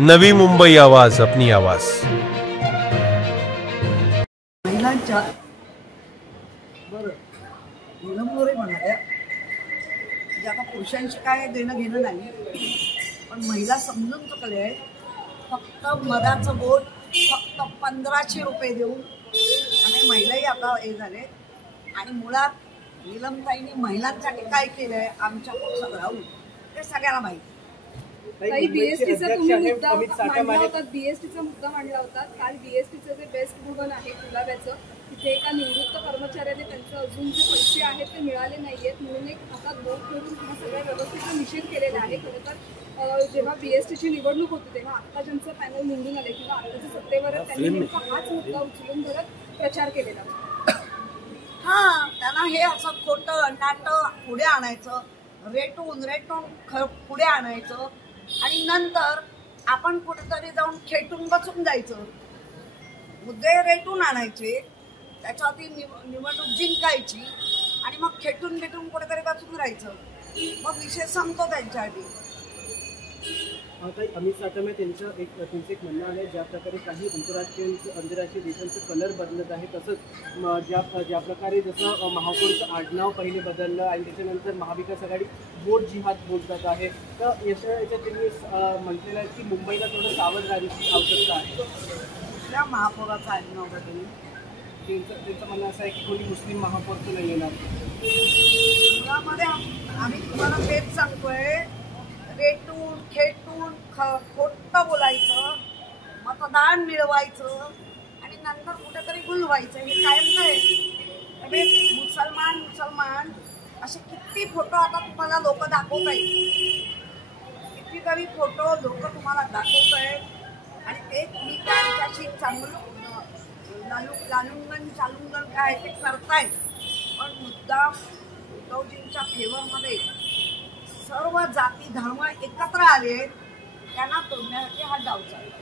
नवी मुंबई आवाज, अपनी आवाज। महिलांच्या बरं नीलम मोरे म्हणाल्या म्हणजे आता पुरुषांशी काय देणं घेणं नाही, पण महिला समजून चुकले आहेत। फक्त मधाचं बोट फक्त 1500 रुपये देऊन आणि महिलाही आता हे झाले। आणि मुळात नीलमताईंनी महिलांसाठी काय केलंय आमच्या पक्षात राहून ते सगळ्याला माहिती। काही बीएसटीचा तुम्ही मुद्दा मांडला होता, बीएसटीचा मुद्दा मांडला होता काल। बीएसटीचं जे बेस्ट भवन आहे कुलाब्याचं, तिथे एका निवृत्त कर्मचाऱ्याने त्यांचे अजून जे पैसे आहेत ते मिळाले नाहीयेत म्हणून एक हातात बोट ठेवून हा सगळ्या व्यवस्थेचा निषेध केलेला आहे। खरं तर जेव्हा बीएसटीची निवडणूक होती तेव्हा आता ज्यांचं पॅनल निवडून आले किंवा आताच्या सत्तेवर त्यांनी नेमका हाच मुद्दा उचलून धरत प्रचार केलेला होता। हा, त्यांना हे असं खोटं नाटं पुढे आणायचं, रेटून पुढे आणायचं आणि नंतर आपण कुठेतरी जाऊन खेटून बसून जायचं। मुद्दे रेटून आणायचे, त्याच्यावरती निवडणूक जिंकायची आणि मग खेटून कुठेतरी बसून राहायचं, मग विषय संपतो त्यांच्यासाठी। अमित साटमे त्यांचं एक म्हणणं आहे, ज्या प्रकारे काही आंतरराष्ट्रीय देशांचं कलर बदलत आहे, तसंच ज्या प्रकारे जसं महापौरचं आडनाव पहिले बदललं आणि त्याच्यानंतर महाविकास आघाडी वोट जिहाद बोलतात आहे, तर याच्यात त्यांनी म्हटलेलं आहे की मुंबईला थोडं सावध राहण्याची आवश्यकता आहे। कुठल्या महापौराचं आडनाव बदललं? त्यांचं म्हणणं असं आहे की कोणी मुस्लिम महापौर तर नाही येणार। मुळामध्ये आम्ही तुम्हाला तेच सांगतोय, रेटून खेटून खोटं बोलायचं, मतदान मिळवायचं आणि नंतर कुठेतरी गुलवायचं, हे कायम आहे। मुसलमान असे किती फोटो आता तुम्हाला लोक दाखवत आहेत, कितीतरी फोटो लोक तुम्हाला दाखवत आहेत आणि ते तुम्ही त्यांच्याशी चांगलं चालुंगन काय ते करतायत, पण मुद्दा उद्धवजींच्या फेवरमध्ये सर्व जाती धर्म एकत्र आले, त्यांना तोडण्यासाठी हा डाव चालला।